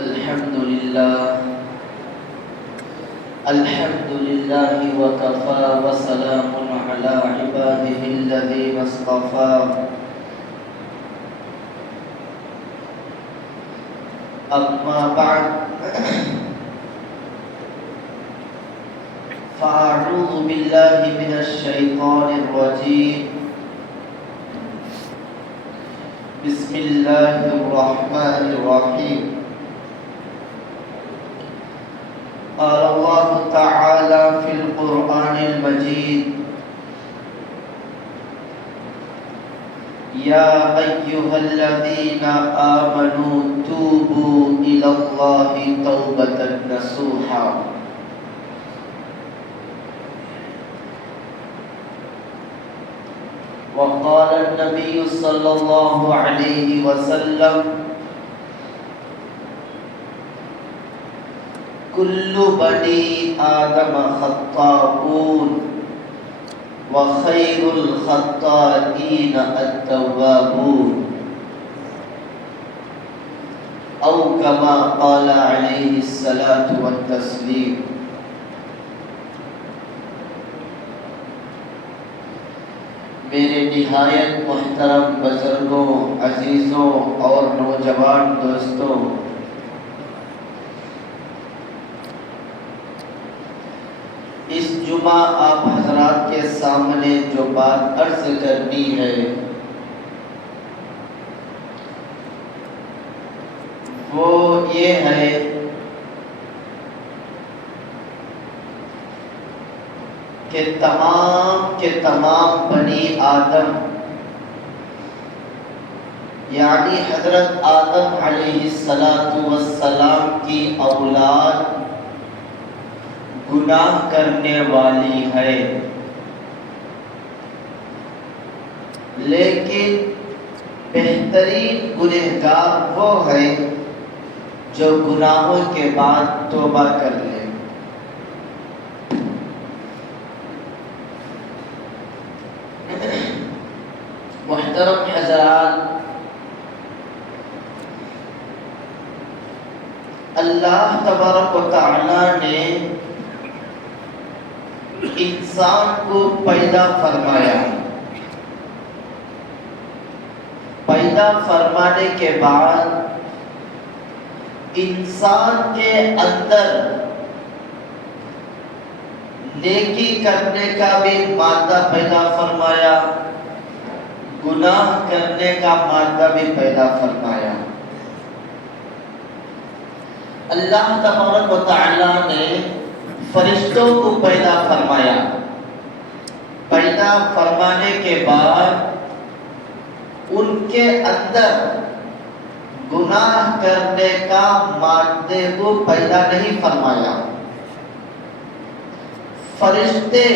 الحمد لله الحمد لله وكفى وسلام على عباده الذين اصطفى أما بعد فأعوذ بالله من الشيطان الرجيم بسم الله الرحمن الرحيم قال الله تعالى في القرآن المجيد يا أيها الذين آمنوا توبوا إلى الله توبة نصوحا وقال النبي صلى الله عليه وسلم كل بني آدم خطاؤون وخير الخطائين التوابون أو كما قال عليه الصلاة والتسليم. میرے نہایت محترم بزرگوں، عزیزوں اور نوجوان دوستوں، اس جمعہ آپ حضرات کے سامنے جو بات عرض کرنی ہے وہ یہ ہے کہ تمام کے تمام بنی آدم یعنی حضرت آدم علیہ السلام کی اولاد گناہ کرنے والی ہے، لیکن بہترین گنہگار وہ ہے جو گناہوں کے بعد توبہ کر لے۔ محترم حضرات، اللہ تبارک و تعالی نے انسان کو پیدا فرمایا، پیدا فرمانے کے بعد انسان کے اندر نیکی کرنے کا بھی مادہ پیدا فرمایا، گناہ کرنے کا مادہ بھی پیدا فرمایا۔ اللہ تبارک و تعالی نے فرشتوں کو پیدا فرمایا، پیدا فرمانے کے بعد ان کے اندر گناہ کرنے کا مادے کو پیدا نہیں فرمایا۔ فرشتے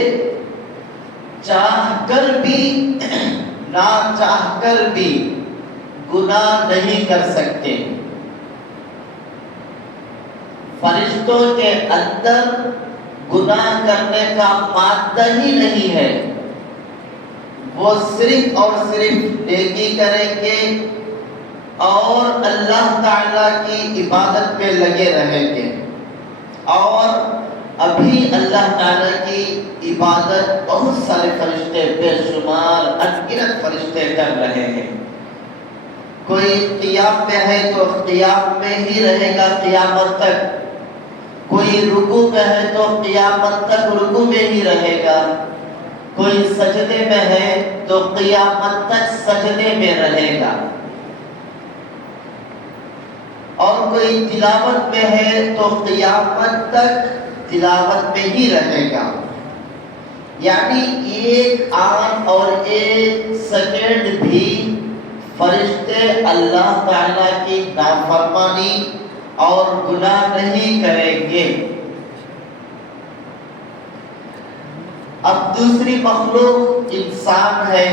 چاہ کر بھی نہ چاہ کر بھی گناہ نہیں کر سکتے۔ فرشتوں کے اندر گناہ کرنے کا مادہ ہی نہیں ہے، وہ صرف اور صرف نیکی کریں گے اور اللہ تعالیٰ کی عبادت میں لگے رہیں گے، اور ابھی اللہ تعالیٰ کی عبادت بہت سارے فرشتے بے شمار انگنت فرشتے کر رہے ہیں۔ کوئی قیام میں ہے تو قیام میں ہی رہے گا قیامت تک، کوئی رکوع میں ہے تو قیامت تک رکوع میں ہی رہے گا، کوئی سجدے میں ہے تو قیامت تک سجدے میں رہے گا، اور کوئی تلاوت میں ہے تو قیامت تک تلاوت میں ہی رہے گا۔ یعنی ایک آن اور ایک سیکنڈ بھی فرشتے اللہ تعالیٰ کی نافرمانی اور گناہ نہیں کریں گے۔ اب دوسری مخلوق انسان ہے،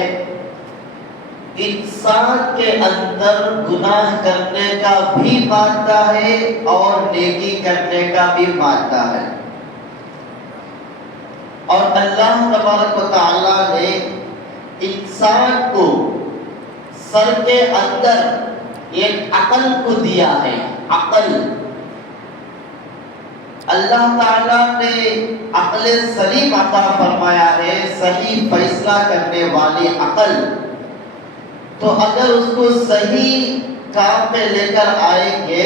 انسان کے اندر گناہ کرنے کا بھی مادہ ہے اور نیکی کرنے کا بھی مادہ ہے، اور اللہ تبارک و تعالی نے انسان کو سر کے اندر ایک عقل کو دیا ہے. عقل اللہ تعالیٰ نے عقل سلیم عطا فرمایا ہے، صحیح فیصلہ کرنے والی عقل. تو اگر اس کو صحیح کام پہ لے کر آئیں گے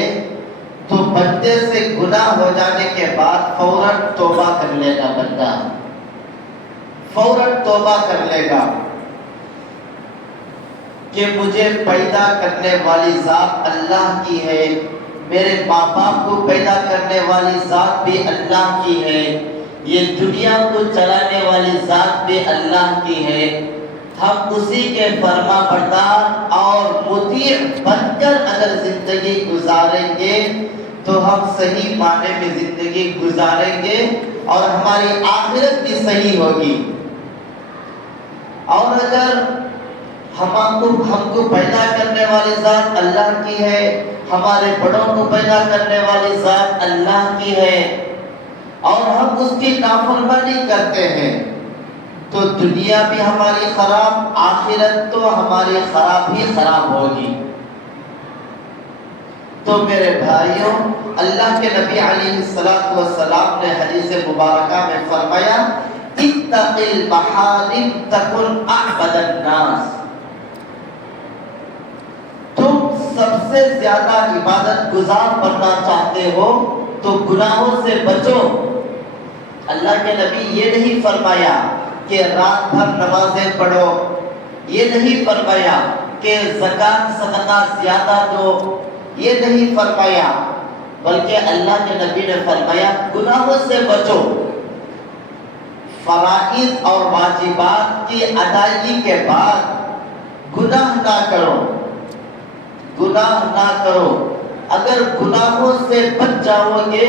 تو بندے سے گناہ ہو جانے کے بعد فوراً توبہ کر لے گا. بندہ فوراً توبہ کر لے گا کہ مجھے پیدا کرنے والی ذات اللہ کی ہے، میرے ماں باپ کو پیدا کرنے والی ذات بھی اللہ کی ہے، یہ دنیا کو چلانے والی ذات بھی اللہ کی ہے. ہم اسی کے فرما بردار اور مطیع بن کر اگر زندگی گزاریں گے تو ہم صحیح معنی میں زندگی گزاریں گے اور ہماری آخرت بھی صحیح ہوگی. اور اگر ہم کو پیدا کرنے والی ذات اللہ کی ہے، ہمارے بڑوں کو پیدا کرنے والی ذات اللہ کی ہے، اور ہم اس کی نافرمانی کرتے ہیں تو دنیا بھی ہماری خراب، آخرت تو ہماری خراب ہی خراب ہوگی. تو میرے بھائیوں، اللہ کے نبی علیہ السلام نے حدیث مبارکہ میں فرمایا اتق المحارم تکن اعبد الناس. تم سب سے زیادہ عبادت گزار بننا چاہتے ہو تو گناہوں سے بچو. اللہ کے نبی یہ نہیں فرمایا کہ رات بھر نمازیں پڑھو، یہ نہیں فرمایا کہ زکوٰۃ صدقہ زیادہ دو، یہ نہیں فرمایا، بلکہ اللہ کے نبی نے فرمایا گناہوں سے بچو. فرائض اور واجبات کی ادائیگی کے بعد گناہ نہ کرو، گناہ نہ کرو. اگر گناہوں سے بچ جاؤ گے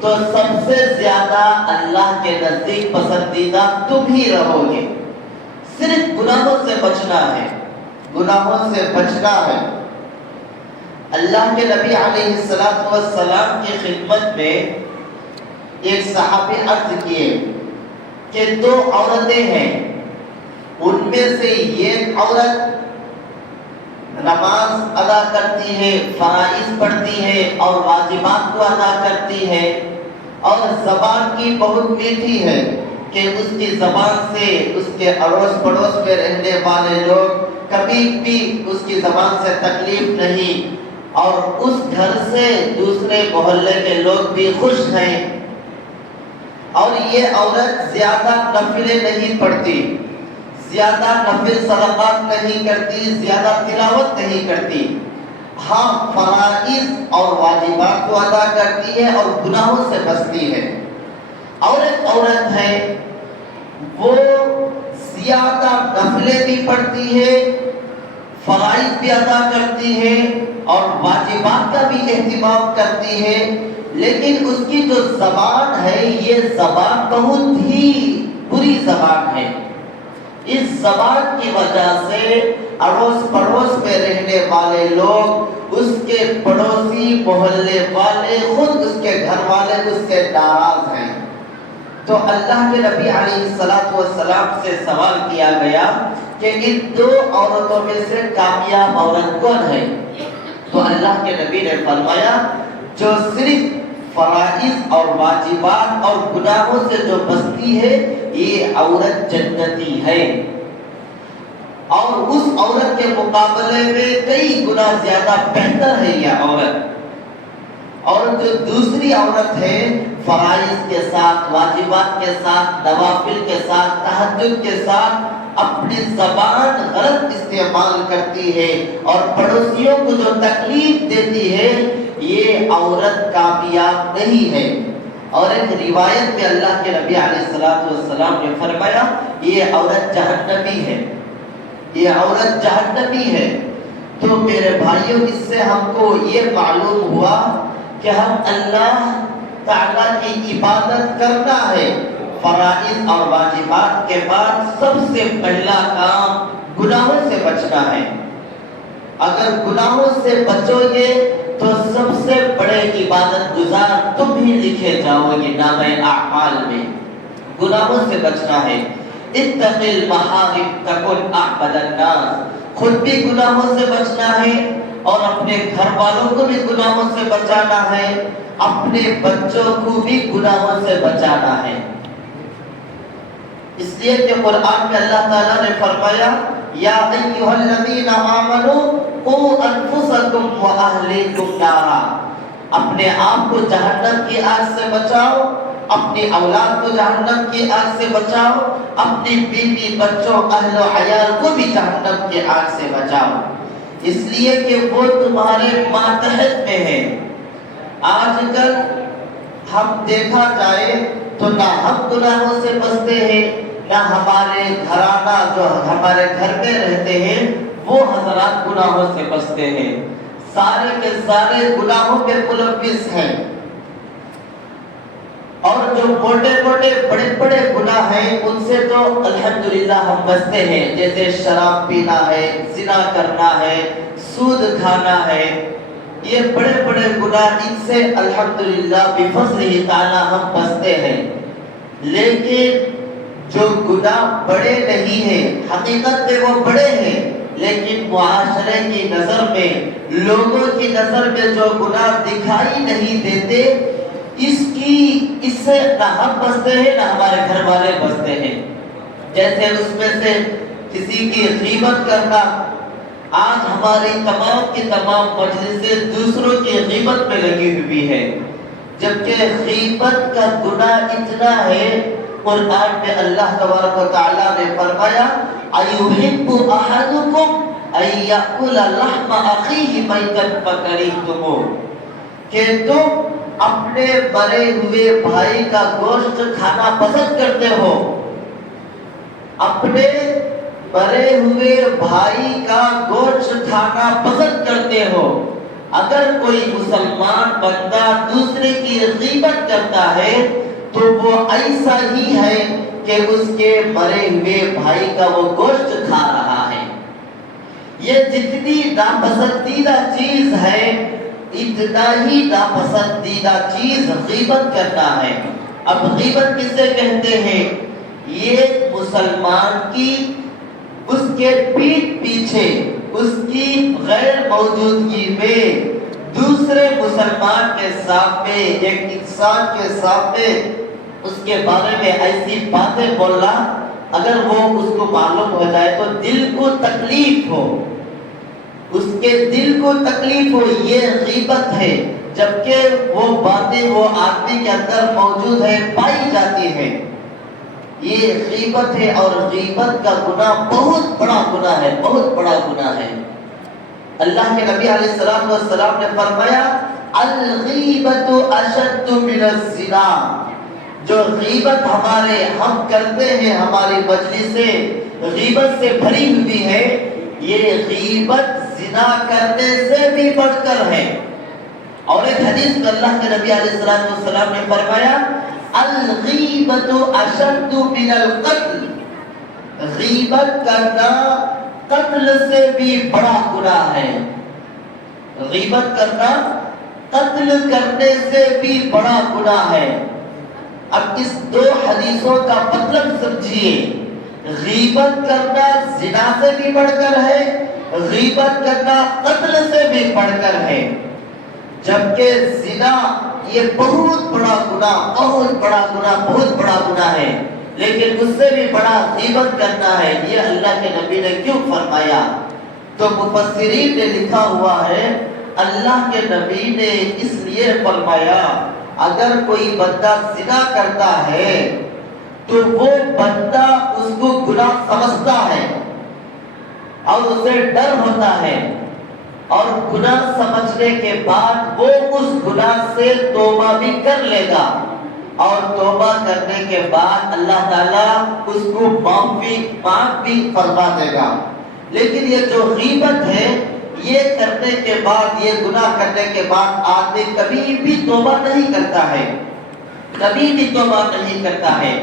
تو سب سے زیادہ اللہ کے نزدیک پسندیدہ تم ہی رہو گے. صرف گناہوں سے بچنا ہے، گناہوں سے بچنا ہے. اللہ کے نبی علیہ السلام کی خدمت میں ایک صحابی عرض کیے کہ دو عورتیں ہیں، ان میں سے ایک عورت نماز ادا کرتی ہے، فرائض پڑھتی ہے اور واجبات کو ادا کرتی ہے، اور زبان کی بہت میٹھی ہے کہ اس کی زبان سے اس کے اڑوس پڑوس میں رہنے والے لوگ کبھی بھی اس کی زبان سے تکلیف نہیں، اور اس گھر سے دوسرے محلے کے لوگ بھی خوش ہیں. اور یہ عورت زیادہ نفلیں نہیں پڑھتی، زیادہ نفل صدقات نہیں کرتی، زیادہ تلاوت نہیں کرتی، ہاں فرائض اور واجبات کو ادا کرتی ہے اور گناہوں سے بچتی ہے. اور ایک عورت ہے وہ زیادہ نفلیں بھی پڑھتی ہے، فرائض بھی ادا کرتی ہے اور واجبات کا بھی اہتمام کرتی ہے، لیکن اس کی جو زبان ہے یہ زبان بہت ہی بری زبان ہے. اس زبان کی وجہ سے اڑوس پڑوس میں رہنے والے لوگ، اس کے پڑوسی محلے والے، خود اس کے گھر والے اس سے ناراض ہیں. تو اللہ کے نبی علیہ السلام سے سوال کیا گیا کہ ان دو عورتوں میں سے کامیاب عورت کون ہے؟ تو اللہ کے نبی نے فرمایا جو صرف فرائض اور واجبات اور گناہوں سے جو بچتی ہے یہ عورت جنتی ہے، اور اس عورت کے مقابلے میں کئی گنا زیادہ بہتر ہے یہ عورت. اور جو دوسری عورت ہے فرائض کے ساتھ، واجبات کے ساتھ، نوافل کے ساتھ، تہجد کے ساتھ اپنی زبان غلط استعمال کرتی ہے اور پڑوسیوں کو جو تکلیف دیتی ہے، یہ عورت کامیاب نہیں ہے. اور ایک روایت میں اللہ کے نبی علیہ السلام نے فرمایا یہ عورت جہنمی ہے، یہ عورت جہنمی ہے. تو میرے بھائیوں، اس سے ہم کو یہ معلوم ہوا کہ ہم اللہ تعالیٰ کی عبادت کرنا ہے. فرائض اور واجبات کے بعد سب سے پہلا کام گناہوں سے بچنا ہے. اگر گناہوں سے بچو گے تو سب سے بڑے عبادت گزار تم ہی لکھے جاؤ گے نامہ اعمال میں. گناہوں سے بچنا ہے. اتق المحارم تکن اعبد الناس، خود بھی گناہوں سے بچنا ہے اور اپنے گھر والوں کو بھی گناہوں سے بچانا ہے، اپنے بچوں کو بھی گناہوں سے بچانا ہے۔ اس لیے کہ قرآن میں اللہ تعالیٰ نے فرمایا یا ایھا الذین آمنوا قوا انفسکم واہلیکم نارا، اپنے آپ کو جہنم کی آگ سے بچاؤ، اپنی اولاد کو جہنم کی آگ سے بچاؤ، اپنی بیوی بچوں اہل و عیال کو بھی جہنم کی آگ سے بچاؤ، اس لیے کہ وہ تمہارے ماتحت میں ہے۔ آج کل ہم دیکھا جائے تو نہ ہم گناہوں سے بچتے ہیں، نہ ہمارے گھرانہ جو ہمارے گھر میں رہتے ہیں وہ حضرات گناہوں سے بچتے ہیں، سارے کے سارے گناہوں کے ملوث ہیں۔ اور جو موٹے موٹے بڑے بڑے گناہ ہیں ان سے تو الحمدللہ ہم بچتے ہیں، جیسے شراب پینا ہے، زنا کرنا ہے، سود کھانا ہے، یہ بڑے بڑے گناہ، ان سے الحمدللہ بفضلہ تعالی ہم بچتے ہیں۔ لیکن جو گناہ بڑے نہیں ہیں، حقیقت میں وہ بڑے ہیں، لیکن معاشرے کی نظر میں، لوگوں کی نظر میں جو گناہ دکھائی نہیں دیتے، اس سے نہ ہم بچتے ہیں نہ ہمارے گھر والے بچتے ہیں۔ جیسے اس میں سے کسی کی غیبت کرنا، آج ہماری تمام کی تمام مجلسیں دوسروں کی غیبت میں لگی ہوئی ہے، جبکہ غیبت کا گناہ اتنا ہے، قرآن میں اللہ تبارک و تعالیٰ نے فرمایا ایحب احدکم ان یأکل لحم اخیہ میتا فکرہتموہ، کہ تم اپنے مرے ہوئے بھائی کا گوشت کھانا پسند کرتے ہو، اپنے مرے ہوئے بھائی کا گوشت کھانا پسند کرتے ہو۔ اگر کوئی مسلمان بندہ دوسرے کی غیبت کرتا ہے تو وہ ایسا ہی ہے کہ اس کے مرے ہوئے بھائی کا وہ گوشت کھا رہا ہے۔ یہ جتنی ناپسندیدہ چیز ہے، اتنا ہی ناپسندیدہ چیز غیبت کرنا ہے۔ اب غیبت کسے کہتے ہیں؟ یہ مسلمان کی اس کے پیٹھ پیچھے، اس کی غیر موجودگی میں دوسرے مسلمان کے سامنے، ایک انسان کے سامنے اس کے بارے میں ایسی باتیں بولنا، اگر وہ اس کو معلوم ہو جائے تو دل کو تکلیف ہو، اس کے دل کو تکلیف ہو، یہ غیبت ہے، جبکہ وہ باتیں وہ آدمی کے اندر موجود ہے، پائی جاتی ہے، یہ غیبت ہے۔ اور غیبت کا گناہ بہت بڑا گناہ ہے، بہت بڑا گناہ ہے۔ اللہ کے نبی علیہ السلام نے فرمایا الغیبت اشد من الزنا، جو غیبت ہم کرتے ہیں، ہماری مجلسیں غیبت سے بھری ہوئی ہے، یہ غیبت زنا کرنے سے بھی بڑھ کر ہے۔ اور ایک حدیث میں اللہ کے نبی علیہ السلام نے فرمایا الغیبت اشد من القتل، غیبت کرنا قتل سے بھی بڑا گناہ ہے، غیبت کرنا قتل کرنے سے بھی بڑا گناہ ہے۔ اب اس دو حدیثوں کا مطلب سمجھیے، غیبت کرنا زنا سے بھی بڑھ کر ہے، غیبت کرنا قتل سے بھی بڑھ کر ہے، جبکہ زنا یہ بہت بڑا گناہ، بہت بڑا گناہ، بہت بڑا گناہ ہے، لیکن اس سے بھی بڑا غیبت کرنا ہے۔ یہ اللہ کے نبی نے کیوں فرمایا؟ تو مفسرین نے لکھا ہوا ہے اللہ کے نبی نے اس لیے فرمایا اگر کوئی بندہ زنا کرتا ہے تو وہ بندہ اس کو گناہ سمجھتا ہے اور اسے ڈر ہوتا ہے، اور گناہ سمجھنے کے بعد وہ اس گناہ سے توبہ بھی کر لے گا، اور توبہ کرنے کے بعد اللہ تعالیٰ اس کو معاف بھی فرما دے گا۔ لیکن یہ جو غیبت ہے، یہ کرنے کے بعد، یہ گناہ کرنے کے بعد آدمی کبھی بھی توبہ نہیں کرتا ہے، کبھی بھی توبہ نہیں کرتا ہے۔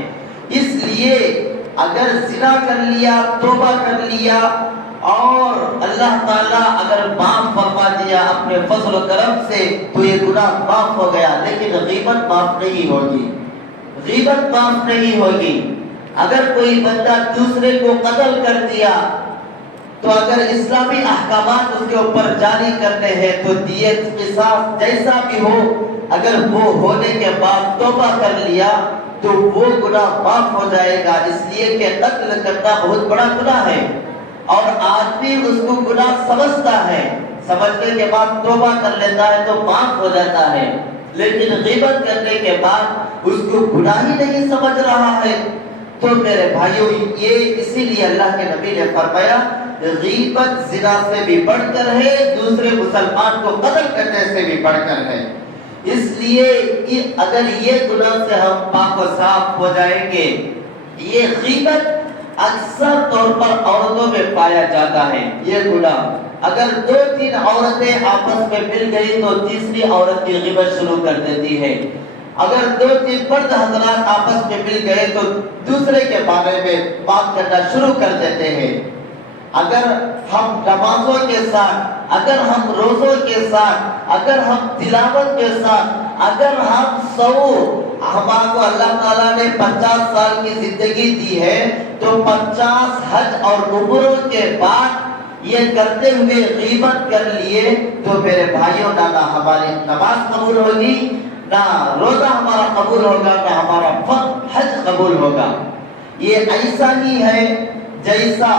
اس لیے اگر زنا کر لیا، توبہ کر لیا، اور اللہ تعالیٰ اگر معاف فرما دیا اپنے فضل و کرم سے تو یہ گناہ معاف ہو گیا، لیکن غیبت معاف نہیں ہوگی، غیبت معاف نہیں ہوگی۔ اگر کوئی بندہ دوسرے کو قتل کر دیا تو اگر اسلامی احکامات اس کے اوپر جاری کرنے ہیں تو دیت قصاص جیسا بھی ہو، اگر وہ ہونے کے بعد توبہ کر لیا تو وہ گناہ معاف ہو جائے گا، اس لیے کہ قتل کرنا بہت بڑا گناہ ہے اور آدمی اس کو گناہ سمجھتا ہے، سمجھنے کے بعد توبہ کر لیتا ہے تو معاف ہو جاتا ہے، لیکن غیبت کرنے کے بعد اس کو گناہ ہی نہیں سمجھ رہا ہے۔ تو میرے بھائیوں، یہ اسی لیے اللہ کے نبی نے فرمایا غیبت زنا سے بھی بڑھ کر ہے، دوسرے مسلمان کو قتل کرنے سے بھی بڑھ کر ہے۔ اس لیے اگر یہ گناہ سے ہم پاک و صاف ہو جائیں گے، یہ غیبت اکثر طور پر عورتوں میں پایا جاتا ہے۔ یہ گناہ اگر 2-3 عورتیں آپس میں مل گئی تو تیسری عورت کی غیبت شروع کر دیتی ہے، اگر 2-3 مرد حضرات آپس میں مل گئے تو دوسرے کے بارے میں بات کرنا شروع کر دیتے ہیں۔ اگر ہم نمازوں کے ساتھ، اگر ہم روزوں کے ساتھ، اگر ہم تلاوت کے ساتھ، اگر ہم ہمارے کو اللہ تعالیٰ نے 50 سال کی زندگی دی ہے تو 50 حج اور عمروں کے بعد یہ کرتے ہوئے غیبت کر لیے تو میرے بھائیوں، نہ ہماری نماز قبول ہوگی، نہ روزہ ہمارا قبول ہوگا، نہ ہمارا حج قبول ہوگا۔ یہ ایسا ہی ہے جیسا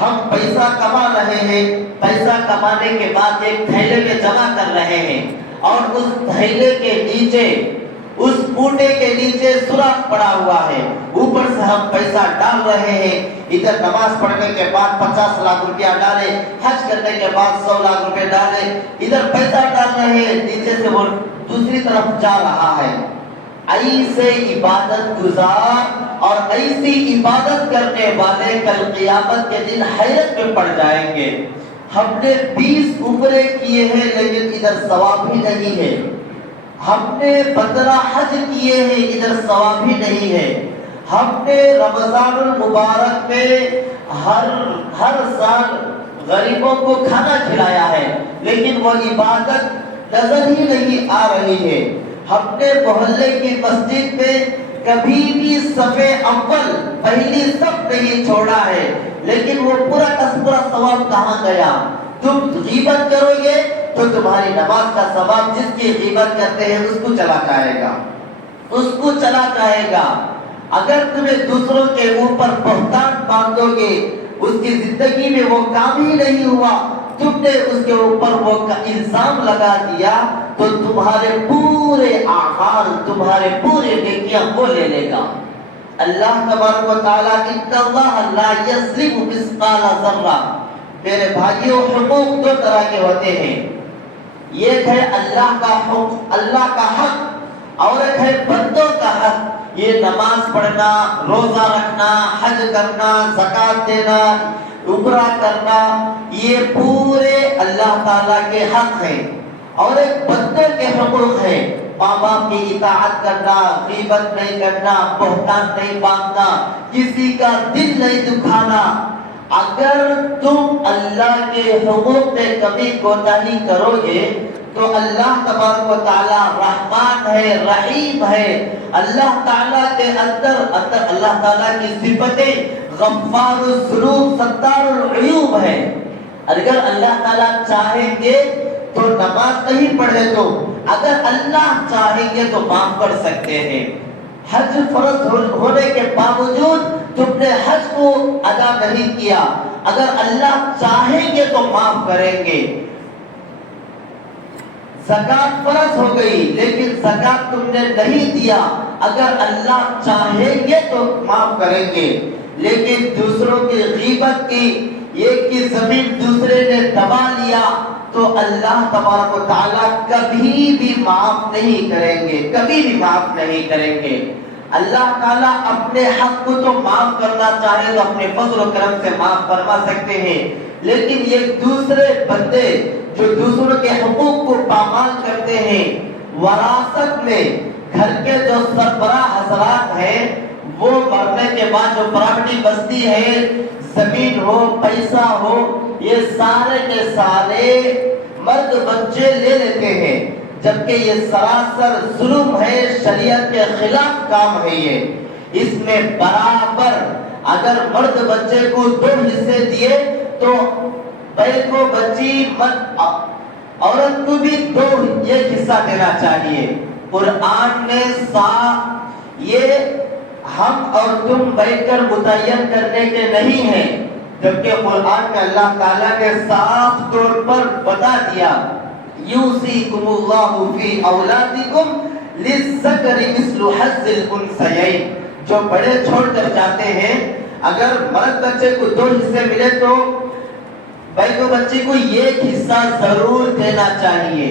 ہم پیسہ کما رہے ہیں، پیسہ کمانے کے بعد ایک تھیلے میں جمع کر رہے ہیں اور اس تھیلے کے نیچے، اس موٹے کے نیچے سوراخ پڑا ہوا ہے، اوپر سے ہم پیسہ ڈال رہے ہیں، ادھر نماز پڑھنے کے بعد 50 لاکھ روپیہ ڈالے، حج کرنے کے بعد 100 لاکھ روپے ڈالے، ادھر پیسہ ڈال رہے ہیں، نیچے سے وہ دوسری طرف جا رہا ہے۔ ایسے عبادت گزار اور ایسی عبادت کرنے والے کل قیامت کے دن حیرت میں پڑ جائیں گے۔ ہم نے 20 عمرے کیے ہیں لیکن ادھر ثواب ہی نہیں ہے، ہم نے 15 حج کیے ہیں ادھر ثواب ہی نہیں ہے، ہم نے رمضان المبارک میں ہر سال غریبوں کو کھانا کھلایا ہے لیکن وہ عبادت نظر ہی نہیں آ رہی ہے، ہم نے محلے کی مسجد میں کبھی بھی صف اول پہلی صف نہیں چھوڑا ہے لیکن وہ پورا کا پورا ثواب کہاں گیا؟ تم غیبت کرو گے تو تمہاری نماز کا ثواب جس کی غیبت کرتے ہیں اس کو چلا جائے گا، اس کو چلا جائے گا۔ اگر تمہیں دوسروں کے اوپر بہتان باندھو گے، اس کی زندگی میں وہ کام ہی نہیں ہوا، تم نے اس کے اوپر وہ الزام لگا دیا تو تمہارے پورے اعمال، تمہارے پورے نیکیاں وہ لے لے گا۔ اللہ تبارک و تعالیٰ ان اللہ لا یظلم مثقال ذرہ۔ میرے بھائیوں، حقوق 2 طرح کے ہوتے ہیں، ایک ہے اللہ کا حق، اللہ کا حق، اور ایک ہے بندوں کا حق۔ یہ نماز پڑھنا، روزہ رکھنا، حج کرنا، زکوٰۃ دینا، عمرہ کرنا، یہ پورے اللہ تعالیٰ کے حق ہیں، اور ایک بندے کے حقوق ہیں، ماں باپ کی اطاعت کرنا، غیبت نہیں کرنا، بہتان نہیں باندھنا، کسی کا دل نہیں دکھانا۔ اگر تم اللہ کے حقوق میں کمی کوتاہی کرو گے تو اللہ تبارک و تعالیٰ رحمان ہے، رحیم ہے، اللہ تعالیٰ کے اندر اللہ تعالیٰ کی صفتیں غفار الذنوب ستار العیوب ہے۔ اگر اللہ تعالیٰ چاہیں گے تو نماز نہیں پڑھے تو، اگر اللہ چاہیں گے تو معاف کر سکتے ہیں۔ حج فرض ہونے کے باوجود تم نے حج کو ادا نہیں کیا، اگر اللہ چاہیں گے تو معاف کریں گے۔ زکوٰۃ فرض ہو گئی لیکن زکوٰۃ تم نے نہیں دیا، اگر اللہ چاہیں گے تو معاف کریں گے۔ لیکن دوسروں کی غیبت کی، ایک کی زمین دوسرے نے دبا لیا تو اللہ تبارک و تعالیٰ کبھی بھی معاف نہیں کریں گے، کبھی بھی معاف نہیں کریں گے۔ اللہ تعالیٰ اپنے حق کو تو معاف کرنا چاہے تو اپنے فضل و کرم سے معاف فرما سکتے ہیں، لیکن یہ دوسرے بندے جو دوسروں کے حقوق کو پامال کرتے ہیں، وراثت میں گھر کے جو سربراہ حضرات ہیں وہ مرنے کے بعد جو پراپرٹی بستی ہے، زمین ہو، پیسہ ہو، یہ سارے کے سارے مرد بچے لے لیتے ہیں، جبکہ یہ سراسر ظلم ہے، شریعت کے خلاف کام ہے۔ یہ اس میں برابر اگر مرد بچے کو 2 حصے دیے تو بھائی کو بچی عورت کو بھی 2 ایک حصہ دینا چاہیے. قرآن نے یہ ہم اور تم بیٹھ کر متعین کرنے کے نہیں ہیں، جبکہ قرآن میں اللہ تعالیٰ نے صاف طور پر بتا دیا یوصیکم اللہ فی اولادکم للذکر مثل حظ الانثیین. جو بڑے چھوڑ کر جاتے ہیں، اگر مرد بچے کو 2 حصے ملے تو بھائی کو بچی کو 1 حصہ ضرور دینا چاہیے.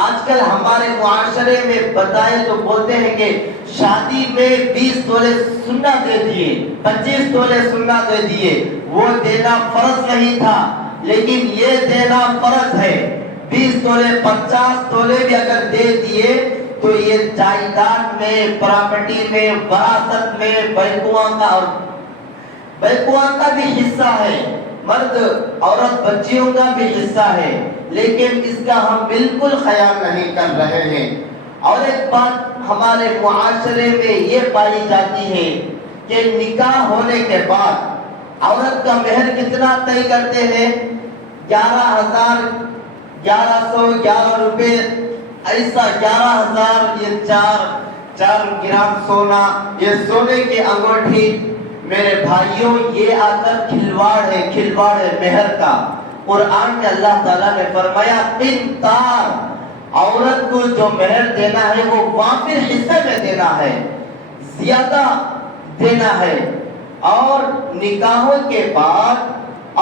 آج کل ہمارے معاشرے میں بتائیں تو بولتے ہیں کہ شادی میں 20 تولے سونا دے دیے، 25 تولے سونا دے دیے. وہ دینا فرض نہیں تھا، لیکن یہ دینا فرض ہے. 20 تولے 50 تولے بھی اگر دے دیے تو یہ جائیداد میں، پراپرٹی میں، وراثت میں بیکواں کا بھی حصہ ہے، مرد عورت بچیوں کا بھی حصہ ہے، لیکن اس کا ہم بالکل خیال نہیں کر رہے ہیں. اور ایک بات ہمارے معاشرے میں یہ پائی جاتی ہے کہ نکاح ہونے کے بعد عورت کا مہر کتنا طے کرتے ہیں؟ 11,1111 روپے، ایسا 11,000، یہ 4 گرام سونا، یہ سونے کی انگوٹھی. میرے بھائیوں، یہ آ کر کھلواڑ ہے مہر کا. قرآن میں اللہ تعالیٰ نے فرمایا قنطار، عورت کو جو مہر دینا ہے وہ وافر حصے میں دینا ہے، زیادہ دینا ہے. اور نکاحوں کے بعد،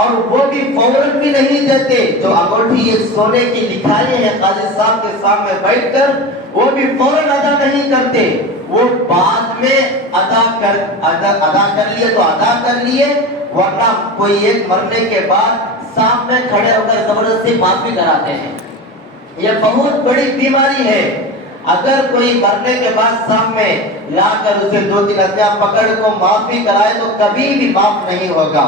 اور وہ بھی فوراً بھی نہیں دیتے. جو انگوٹھی یہ سونے کی لکھائی ہے قاضی صاحب کے سامنے بیٹھ کر، وہ بھی فوراً ادا نہیں کرتے. وہ بعد میں ادا کر لیے تو ادا کر لیے، ورنہ کوئی ایک مرنے کے بعد سامنے کھڑے ہو کر زبردستی معافی کراتے ہیں. یہ بہت بڑی بیماری ہے. اگر کوئی مرنے کے بعد سامنے لا کر اسے 2-3 ہتھیاں پکڑ کو معافی کرائے تو کبھی بھی معاف نہیں ہوگا.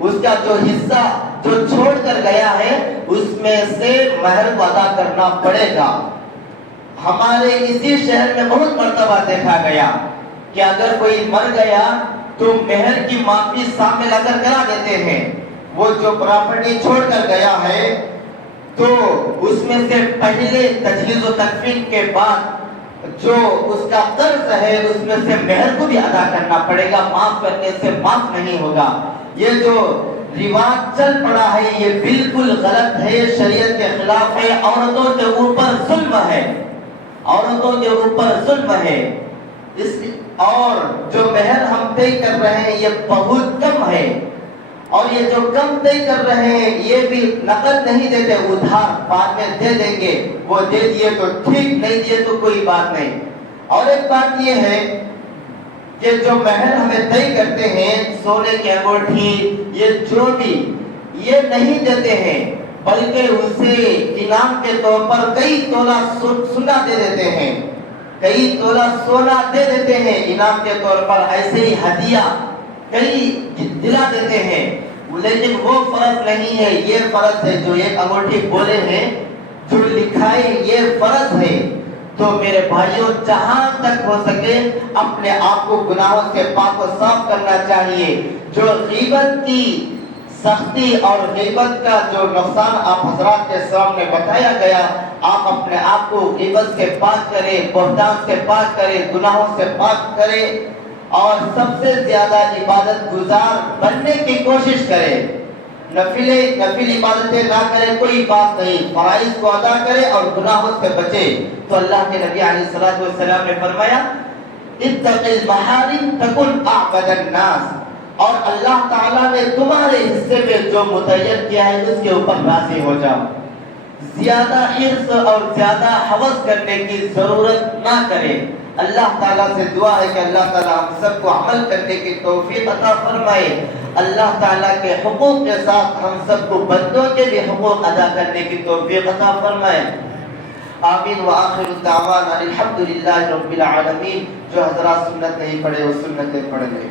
اس کا جو حصہ جو چھوڑ کر گیا ہے اس میں سے مہر کو ادا کرنا پڑے گا. ہمارے اسی شہر میں بہت مرتبہ دیکھا گیا کہ اگر کوئی مر گیا تو مہر کی معافی سامنے لا کر کرا دیتے ہیں. وہ جو پراپرٹی چھوڑ کر گیا ہے تو اس میں سے پہلے تجہیز و تکفین کے بعد جو اس کا قرض ہے اس میں سے مہر کو بھی ادا کرنا پڑے گا. معاف کرنے سے معاف نہیں ہوگا. یہ جو رواج چل پڑا ہے یہ بالکل غلط ہے، شریعت کے خلاف ہے. عورتوں کے اوپر ظلم ہے، عورتوں کے اوپر ظلم ہے. اور جو مہر ہم طے کر رہے ہیں یہ بہت کم ہے. اور یہ جو کم طے کر رہے ہیں یہ بھی نقد نہیں دیتے، ادھار بعد میں دے دیں گے. وہ دے دیے تو ٹھیک، نہیں دیے تو کوئی بات نہیں. اور ایک بات یہ ہے کہ جو مہر ہمیں طے کرتے ہیں، سونے کی انگوٹھی، یہ جو بھی یہ نہیں دیتے ہیں بلکہ اسے انعام کے طور پر کئی تولہ سونا دے دیتے ہیں، کئی تولہ سونا دے دیتے ہیں انعام کے طور پر. ایسے ہی ہدیہ کئی دلا دیتے ہیں، لیکن وہ فرض نہیں ہے. یہ فرض ہے جو ایک انگوٹھی بولے ہیں، جو لکھائے، یہ فرض ہے. تو میرے بھائیوں، جہاں تک ہو سکے اپنے آپ کو گناہوں سے پاک و صاف کرنا چاہیے. جو غیبت کی سختی اور غیبت کا جو نقصان آپ حضرات کے سامنے بتایا گیا، آپ اپنے آپ کو غیبت سے پاک کریں، بہتان سے پاک کریں، گناہوں سے پاک کریں، اور سب سے زیادہ عبادت گزار بننے کی کوشش کریں. نفل عبادتیں نہ کریں کوئی بات نہیں، فرائض کو ادا کریں اور گناہوں سے بچے. تو اللہ کے نبی علیہ الصلوۃ والسلام نے فرمایا اتق المحارم تکن اعبد الناس. اور اللہ تعالیٰ نے تمہارے حصے میں جو متعین کیا ہے اس کے اوپر راضی ہو جاؤ. زیادہ حرص اور زیادہ ہوس کرنے کی ضرورت نہ کریں. اللہ تعالیٰ سے دعا ہے کہ اللہ تعالیٰ ہم سب کو عمل کرنے کی توفیق عطا فرمائے. اللہ تعالیٰ کے حقوق کے ساتھ ہم سب کو بندوں کے بھی حقوق ادا کرنے کی توفیق عطا فرمائے. آمین. وآخر الدعوانا الحمدللہ رب العالمین. جو حضرات سنت نہیں پڑھے وہ سنتیں پڑھ لیں.